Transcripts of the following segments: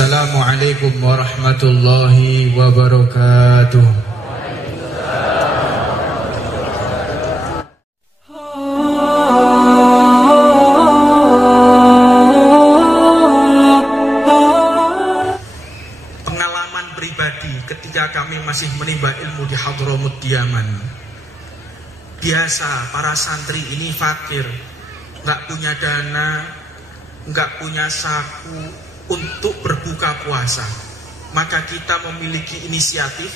Assalamualaikum warahmatullahi wabarakatuh. Pengalaman pribadi ketika kami masih menimba ilmu di Hadramut Yaman. Biasa para santri ini fakir, nggak punya dana, nggak punya saku untuk berbuka puasa. Maka kita memiliki inisiatif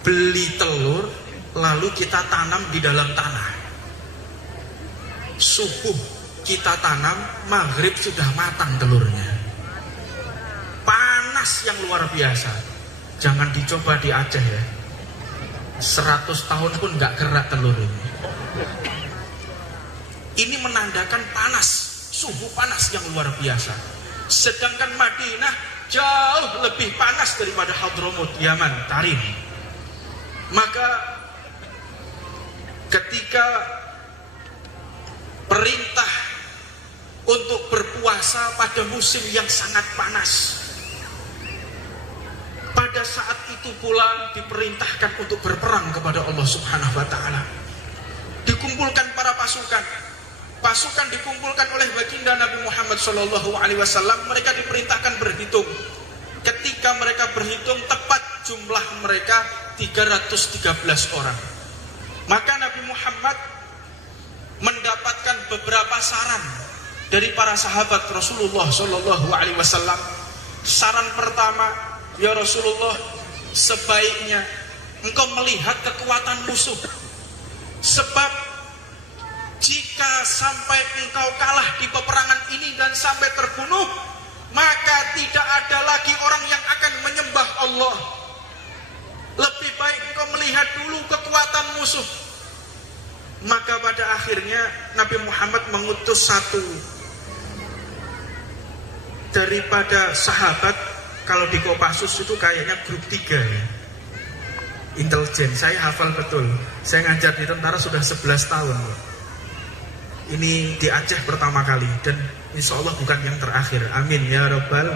beli telur, lalu kita tanam di dalam tanah. Subuh kita tanam, maghrib sudah matang telurnya. Panas yang luar biasa. Jangan dicoba di Aceh ya, 100 tahun pun nggak gerak telur ini. Ini menandakan panas, suhu panas yang luar biasa. Sedangkan Madinah jauh lebih panas daripada Hadramut Yaman, Tarim. Maka ketika perintah untuk berpuasa pada musim yang sangat panas, pada saat itu pula diperintahkan untuk berperang kepada Allah Subhanahu wa ta'ala. Dikumpulkan para pasukan. Pasukan dikumpulkan oleh baginda Nabi Muhammad SAW. Mereka diperintahkan berhitung. Ketika mereka berhitung, tepat jumlah mereka 313 orang. Maka Nabi Muhammad mendapatkan beberapa saran dari para sahabat Rasulullah SAW. Saran pertama, ya Rasulullah, sebaiknya engkau melihat kekuatan musuh. Sebab jika sampai engkau kalah di peperangan ini dan sampai terbunuh, maka tidak ada lagi orang yang akan menyembah Allah. Lebih baik engkau melihat dulu kekuatan musuh. Maka pada akhirnya Nabi Muhammad mengutus satu daripada sahabat. Kalau di Kopassus itu kayaknya grup 3 ya, intelijen. Saya hafal betul. Saya ngajar di tentara sudah 11 tahun. Ini di Aceh pertama kali, dan insya Allah bukan yang terakhir. Amin ya Rabbal.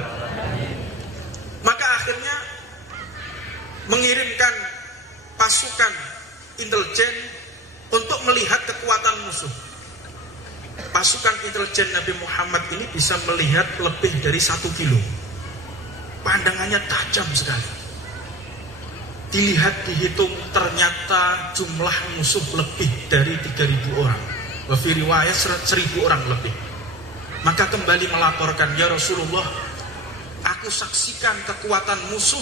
Maka akhirnya mengirimkan pasukan intelijen untuk melihat kekuatan musuh. Pasukan intelijen Nabi Muhammad ini bisa melihat lebih dari 1 kilo. Pandangannya tajam sekali. Dilihat, dihitung, ternyata jumlah musuh lebih dari 3.000 orang. Wafi riwayat 1.000 orang lebih. Maka kembali melaporkan, ya Rasulullah, aku saksikan kekuatan musuh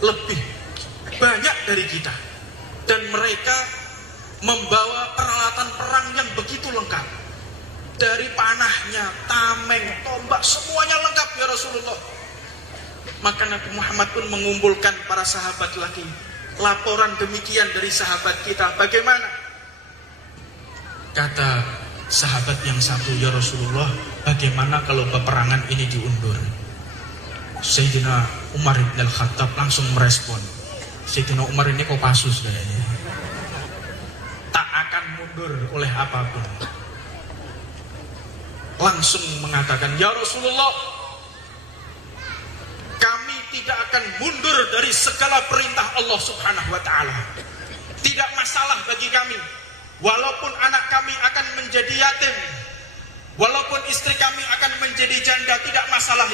lebih banyak dari kita, dan mereka membawa peralatan perang yang begitu lengkap. Dari panahnya, tameng, tombak, semuanya lengkap ya Rasulullah. Maka Nabi Muhammad pun mengumpulkan para sahabat lagi. Laporan demikian dari sahabat kita, bagaimana? Kata sahabat yang satu, ya Rasulullah, bagaimana kalau peperangan ini diundur? Sayyidina Umar bin Al-Khattab langsung merespon. Sayyidina Umar ini Kopassus kayaknya, tak akan mundur oleh apapun. Langsung mengatakan, ya Rasulullah, kami tidak akan mundur dari segala perintah Allah Subhanahu wa ta'ala. Tidak masalah bagi kami. Walaupun anak kami akan menjadi yatim, walaupun istri kami akan menjadi janda, tidak masalah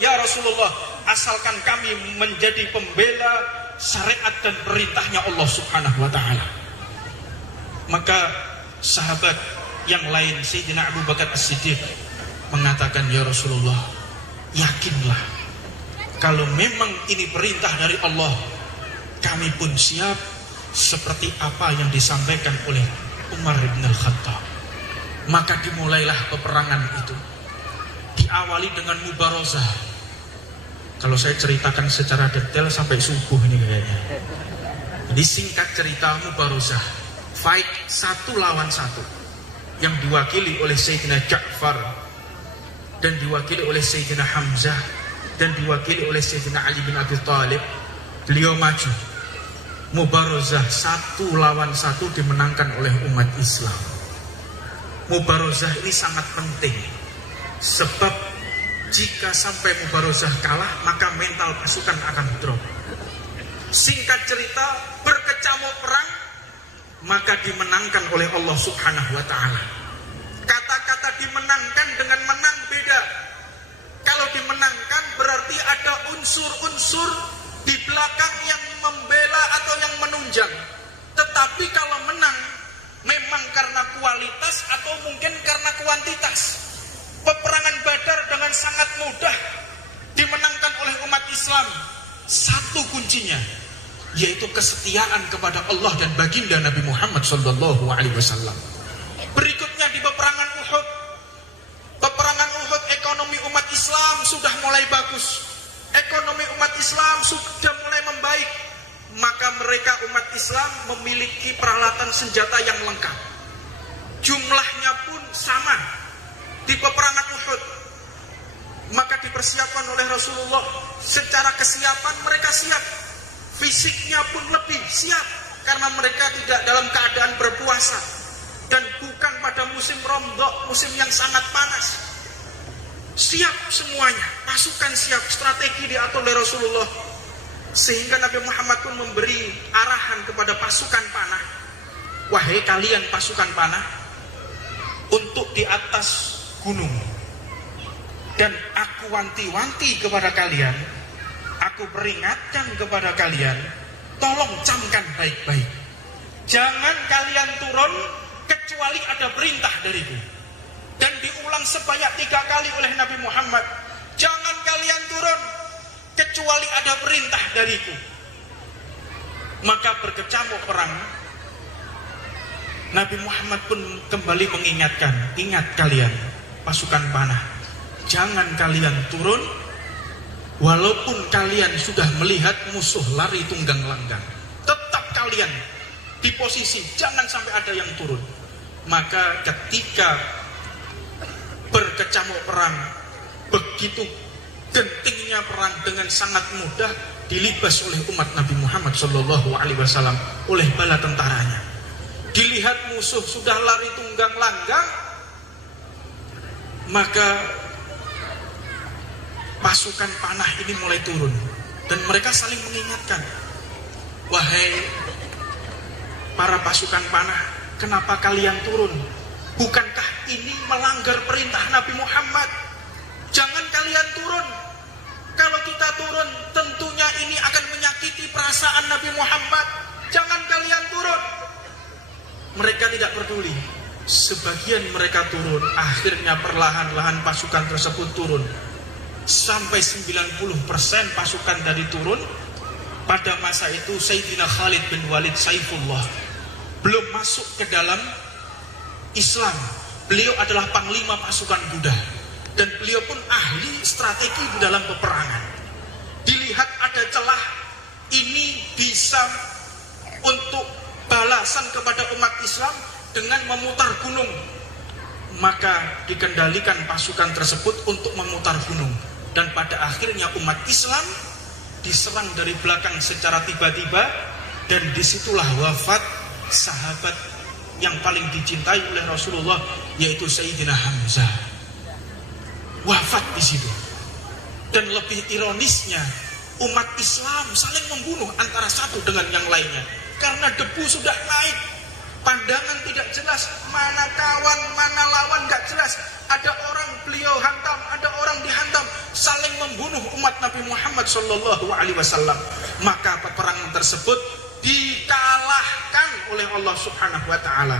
ya Rasulullah, asalkan kami menjadi pembela syariat dan perintahnya Allah Subhanahu wa ta'ala. Maka sahabat yang lain, Sayyidina Abu Bakar As-Siddiq, mengatakan, ya Rasulullah, yakinlah, kalau memang ini perintah dari Allah, kami pun siap seperti apa yang disampaikan oleh Umar bin Al-Khattab. Maka dimulailah peperangan itu. Diawali dengan mubarozah. Kalau saya ceritakan secara detail sampai subuh ini kayaknya. Jadi singkat cerita, mubarozah, fight 1 lawan 1, yang diwakili oleh Sayyidina Ja'far, dan diwakili oleh Sayyidina Hamzah, dan diwakili oleh Sayyidina Ali bin Abi Thalib. Beliau maju. Mubarozah 1 lawan 1 dimenangkan oleh umat Islam. Mubarozah ini sangat penting, sebab Jika sampai Mubarozah kalah, maka mental pasukan akan drop. Singkat cerita, berkecamuk perang, maka dimenangkan oleh Allah Subhanahu wa ta'ala. Kata-kata dimenangkan dengan menang beda. Kalau dimenangkan berarti ada unsur-unsur di belakang yang membela atau yang menunjang. Tetapi kalau menang, memang karena kualitas atau mungkin karena kuantitas. Peperangan Badar dengan sangat mudah dimenangkan oleh umat Islam. Satu kuncinya, yaitu kesetiaan kepada Allah dan baginda Nabi Muhammad SAW. Berikutnya di peperangan Uhud. Peperangan Uhud, ekonomi umat Islam sudah mulai bagus. Ekonomi umat Islam sudah mulai membaik. Maka mereka umat Islam memiliki peralatan senjata yang lengkap. Jumlahnya pun sama di peperangan Uhud. Maka dipersiapkan oleh Rasulullah. Secara kesiapan mereka siap. Fisiknya pun lebih siap. Karena mereka tidak dalam keadaan berpuasa. Dan bukan pada musim Ramadan, musim yang sangat panas. Siap semuanya. Pasukan siap. Strategi diatur oleh Rasulullah. Sehingga Nabi Muhammad pun memberi arahan kepada pasukan panah. Wahai kalian pasukan panah, untuk di atas gunung. Dan aku wanti-wanti kepada kalian, aku peringatkan kepada kalian, tolong camkan baik-baik. Jangan kalian turun kecuali ada perintah dariku. Dan diulang sebanyak 3 kali oleh Nabi Muhammad. Jangan kalian turun kecuali ada perintah dariku. Maka berkecamuk perang. Nabi Muhammad pun kembali mengingatkan, ingat kalian pasukan panah, jangan kalian turun walaupun kalian sudah melihat musuh lari tunggang langgang. Tetap kalian di posisi, jangan sampai ada yang turun. Maka ketika berkecamuk perang, begitu gentingnya perang dengan sangat mudah dilibas oleh umat Nabi Muhammad SAW oleh bala tentaranya. Dilihat musuh sudah lari tunggang langgang, maka pasukan panah ini mulai turun dan mereka saling mengingatkan, wahai para pasukan panah, kenapa kalian turun? Bukankah ini melanggar perintah Nabi Muhammad? Jangan kalian turun. Kalau kita turun, tentunya ini akan menyakiti perasaan Nabi Muhammad. Jangan kalian turun. Mereka tidak peduli. Sebagian mereka turun. Akhirnya perlahan-lahan pasukan tersebut turun. Sampai 90% pasukan tadi turun. Pada masa itu Sayyidina Khalid bin Walid Saifullah belum masuk ke dalam Islam. Beliau adalah panglima pasukan Buddha. Dan beliau pun ahli strategi di dalam peperangan. Dilihat ada celah, ini bisa untuk balasan kepada umat Islam dengan memutar gunung. Maka dikendalikan pasukan tersebut untuk memutar gunung. Dan pada akhirnya umat Islam diserang dari belakang secara tiba-tiba. Dan disitulah wafat sahabat yang paling dicintai oleh Rasulullah, yaitu Sayyidina Hamzah. Wafat di situ. Dan lebih ironisnya, umat Islam saling membunuh antara satu dengan yang lainnya karena debu sudah naik, pandangan tidak jelas, mana kawan mana lawan gak jelas, ada orang beliau hantam, ada orang dihantam, saling membunuh umat Nabi Muhammad SAW. Maka peperangan tersebut dikalahkan oleh Allah Subhanahu wa ta'ala.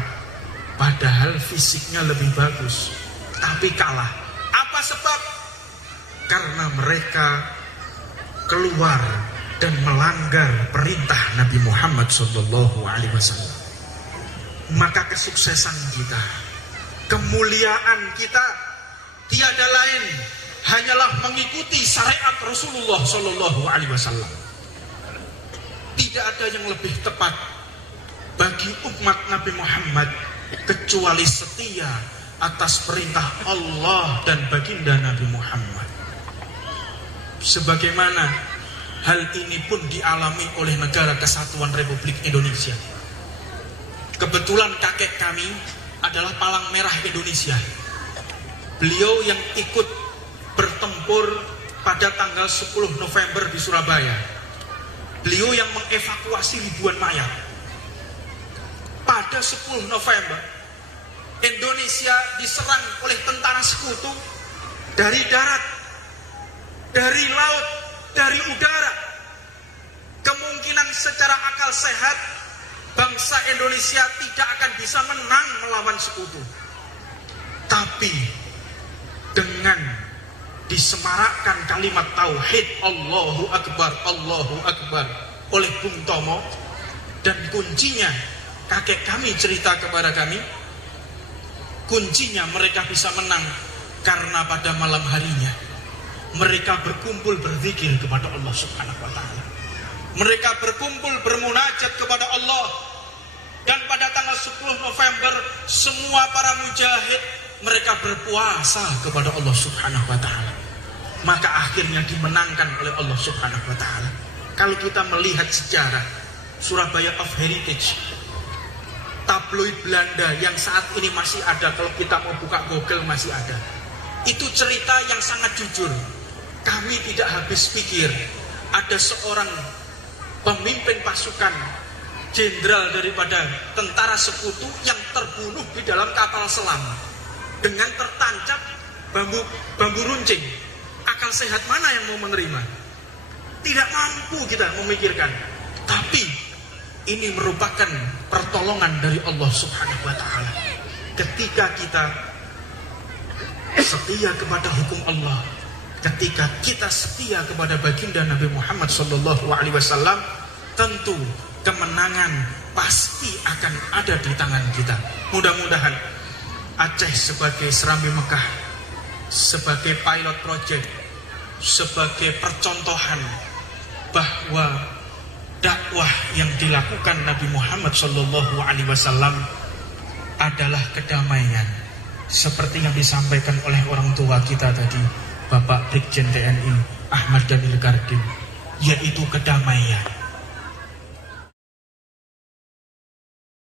Padahal fisiknya lebih bagus, tapi kalah. Apa sebab? Karena mereka keluar dan melanggar perintah Nabi Muhammad SAW. Maka kesuksesan kita, kemuliaan kita tiada lain hanyalah mengikuti syariat Rasulullah SAW. Tidak ada yang lebih tepat bagi umat Nabi Muhammad kecuali setia atas perintah Allah dan baginda Nabi Muhammad. Sebagaimana hal ini pun dialami oleh Negara Kesatuan Republik Indonesia. Kebetulan kakek kami adalah Palang Merah Indonesia. Beliau yang ikut bertempur pada tanggal 10 November di Surabaya. Beliau yang mengevakuasi ribuan mayat. Pada 10 November, Indonesia diserang oleh tentara sekutu dari darat, dari laut, dari udara. Kemungkinan secara akal sehat bangsa Indonesia tidak akan bisa menang melawan sekutu. Tapi dengan disemarakkan kalimat tauhid Allahu Akbar oleh Bung Tomo, dan kuncinya kakek kami cerita kepada kami, kuncinya mereka bisa menang karena pada malam harinya mereka berkumpul berzikir kepada Allah Subhanahu wa taala. Mereka berkumpul bermunajat kepada Allah. Dan pada tanggal 10 November semua para mujahid mereka berpuasa kepada Allah Subhanahu wa taala. Maka akhirnya dimenangkan oleh Allah Subhanahu wa taala. Kalau kita melihat sejarah Surabaya of Heritage, tabloid Belanda yang saat ini masih ada, kalau kita mau buka Google masih ada. Itu cerita yang sangat jujur. Kami tidak habis pikir ada seorang pemimpin pasukan jenderal daripada tentara sekutu yang terbunuh di dalam kapal selam dengan tertancap bambu runcing. Akal sehat mana yang mau menerima? Tidak mampu kita memikirkan. Tapi ini merupakan pertolongan dari Allah Subhanahu wa taala. Ketika kita setia kepada hukum Allah, ketika kita setia kepada baginda Nabi Muhammad SAW, tentu kemenangan pasti akan ada di tangan kita. Mudah-mudahan Aceh sebagai Serambi Mekah, sebagai pilot project, sebagai percontohan bahwa dakwah yang dilakukan Nabi Muhammad SAW adalah kedamaian, seperti yang disampaikan oleh orang tua kita tadi, Bapak Brigjen TNI Ahmad Daniel Kardin, yaitu kedamaian.